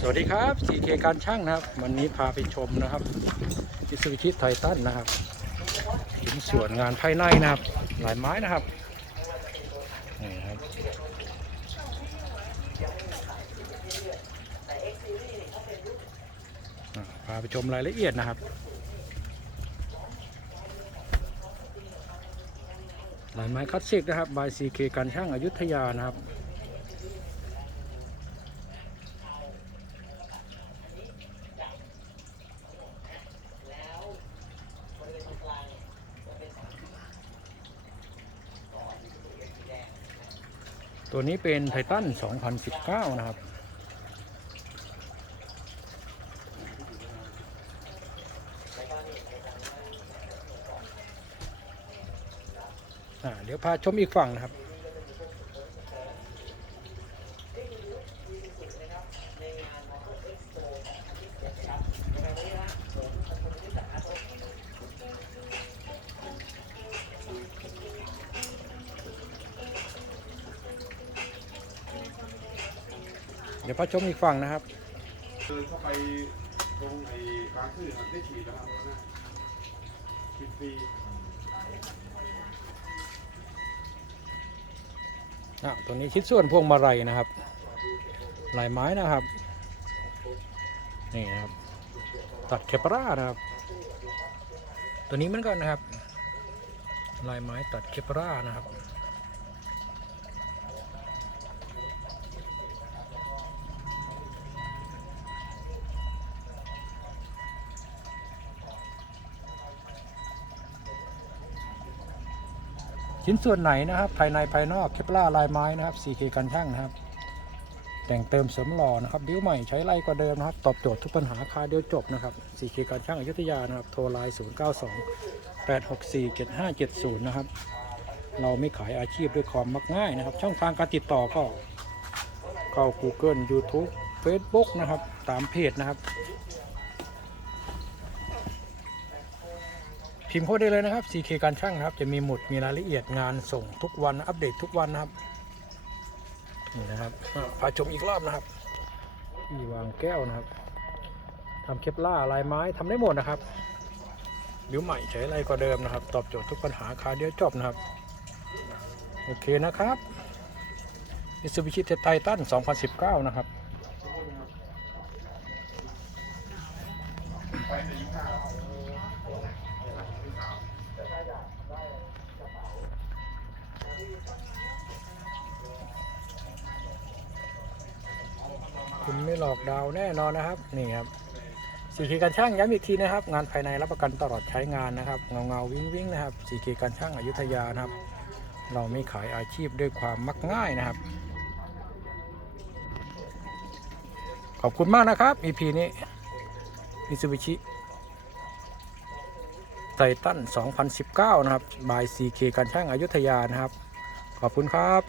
สวัสดีครับ CK การช่างนะครับ วันนี้พาไปชมนะครับอิสุวิชิไททันนะครับชิ้นส่วนงานภายในนะครับ หลายไม้นะครับนี่ครับพาไปชมรายละเอียดนะครับ หลายไม้คลาสสิกนะครับบาย CK การช่างอายุทยานะครับ ตัวนี้เป็นไททัน2019 นะครับ เดี๋ยวพาชมอีกฝั่งนะครับ ดี๋ยวพาชมอีกฝั่งนะครับเดินเข้าไปตรงไอ้บางซื่อครับได้ฉีดแล้วครับนะฉีดฟรีอะตัวนี้ชิ้นส่วนพวงมาลัยนะครับลายไม้นะครับ นี่นะครับ ตัดเคปรานะครับ ตัวนี้เหมือนกันนะครับ ลายไม้ตัดเคปรานะครับ ชิ้นส่วนไหนนะครับ ภายในภายนอกเคปล่าลายไม้นะครับ 4K กันช่างนะครับ แต่งเติมเสริมหล่อนะครับบิ้วใหม่ใช้ไล่กว่าเดิมนะครับ ตอบโจทย์ทุกปัญหาคาเดียวจบนะครับ 4K กันช่างอยุธยานะครับ โทรไลน์092 864 7570 นะครับ เราไม่ขายอาชีพด้วยความมักง่ายนะครับ ช่องทางการติดต่อก็เข้า Google YouTube Facebook นะครับ ตามเพจนะครับ พิมพ์เข้าได้เลยนะครับ CK การช่างนะครับ จะมีหมุดมีรายละเอียดงานส่งทุกวันอัปเดตทุกวันนะครับนี่นะครับอะพาชมอีกรอบนะครับที่วางแก้วนะครับทำเคปล่าลายไม้ทำได้หมดนะครับบิ้วใหม่ใช้อะไรก็เดิมนะครับ ตอบโจทย์ทุกปัญหาคาเดียวจบนะครับ โอเคนะครับมิซูบิชิไททัน2019 นะครับ คุณไม่หลอกดาวแน่นอนนะครับ นี่ครับสีเคการช่างย้ำอีกทีนะครับ งานภายในรับประกันตลอดใช้งานนะครับ เงาเงาวิ่งวิ่งนะครับสีเคการช่างอยุธยานะครับ เราไม่ขายอาชีพด้วยความมักง่ายนะครับ ขอบคุณมากนะครับ EP นี้มิซูบิชิ ไททัน2019 นะครับ บาย CK การช่างอายุทยานะครับ ขอบคุณครับ